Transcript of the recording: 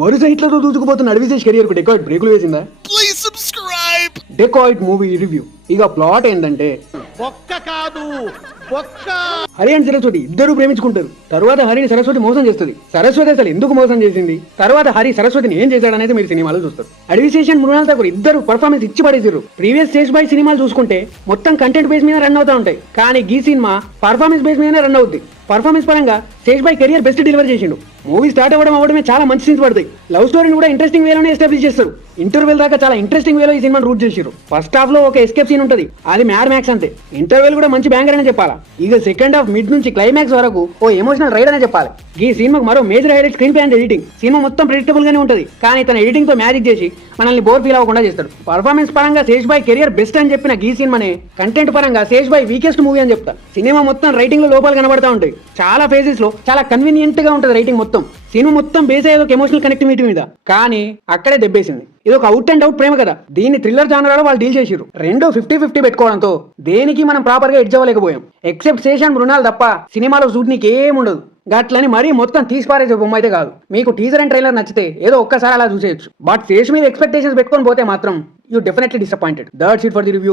వరుస హిట్లతో దూసుకుపోతున్న అడవిశేష్ కెరియర్ కు డెకాయిట్ బ్రేకులు వేసిందా? Please subscribe. Dacoit movie review. ఇక ప్లాట్ ఏంటంటే, హరి అండ్ సరస్వతి ఇద్దరు ప్రేమించుకుంటారు. తర్వాత హరిని సరస్వతి మోసం చేస్తుంది. సరస్వతి అసలు ఎందుకు మోసం చేసింది, తర్వాత హరి సరస్వతిని ఏం చేశాడనేది మీరు సినిమాలో చూస్తారు. అడవిశేష్ అండ్ మృణాల్ ఠాకూర్ ఇద్దరు పర్ఫార్మెన్స్ ఇచ్చి పడేసారు. ప్రీవియస్ స్టేజ్ బై సినిమాలు చూసుకుంటే మొత్తం కంటెంట్ బేస్ మీద రన్ అవుతా ఉంటాయి, కానీ ఈ సినిమా పర్ఫార్మెన్స్ బేస్ మీదనే రన్ అవుద్ది. పర్ఫార్మెన్స్ పరంగా stage by career best deliver చేసిండు. మూవీ స్టార్ట్ అవ్వడమే చాలా మంచి సీన్స్ పడతాయి. లవ్ స్టోరీని కూడా ఇంట్రెస్టింగ్ వేలోనే ఎస్టాబ్లిష్ చేస్తారు. ఇంటర్వెల్ దాకా చాలా ఇంట్రెస్టింగ్ వేలో ఈ సినిమాని రూట్ చేశారు. ఫస్ట్ హాఫ్ లో ఒక ఎస్కేప్ సీన్ ఉంటుంది, అది మ్యాడ్ మ్యాక్స్ అంతే. ఇంటర్వెల్ కూడా మంచి బ్యాంగర్ అనే చెప్పాలా. ఇక సెకండ్ హాఫ్ మిడ్ నుంచి క్లైమాక్స్ వరకు ఓ ఎమోషనల్ రైడ్ అనే చెప్పాలి. ఈ సినిమాకు మరో major highlight screen play and editing. Cinema మొత్తం ప్రెడిక్టబుల్ గానే ఉంటుంది, కానీ తన ఎడిటింగ్ తో మ్యాజిక్ చేసి మనల్ని బోర్ ఫీల్ అవ్వకుండా చేస్తాడు. పర్ఫార్మెన్స్ పరంగా శేష్ బాయ్ కెరియర్ బెస్ట్ అని చెప్పిన ఈ సినిమానే కంటెంట్ పరంగా శేష్ బాయ్ వీకెస్ట్ మూవీ అని చెప్తా. సినిమా మొత్తం రైటింగ్ లో లోపాలు కనబడతా ఉంటాయి. చాలా ఫేజెస్ లో చాలా కన్వీనియంట్ గా ఉంటుంది రైటింగ్ మొత్తం. సినిమా మొత్తం బేస్ అయ్యేది ఒక ఎమోషనల్ కనెక్టివిటీ మీద, కానీ అక్కడే దెబ్బేసింది. ఇది ఒక అవుట్ అండ్ అవుట్ ప్రేమ కదా. దీన్ని థ్రిల్లర్ జానరాలో వాళ్ళు డీల్ చేసిరు. రెండు 50-50 పెట్టుకోవడంతో దేనికి మనం ప్రాపర్ గా ఎడ్జ్ అవ్వలేకపోయాం. ఎక్సెప్ట్ శేష్ అండ్ మృణాల్ తప్ప సినిమాలో షూట్నికి ఏముండదు. గట్లని మరీ మొత్తం తీసి పారేసే బొమ్మ అయితే కాదు. మీకు టీజర్ అండ్ ట్రైలర్ నచ్చితే ఏదో ఒక్కసారి అలా చూసేయచ్చు. బట్ శేష్ మీద ఎక్స్పెక్టేషన్స్ పెట్టుకొని పోతే మాత్రం you definitely disappointed. That's it for the review.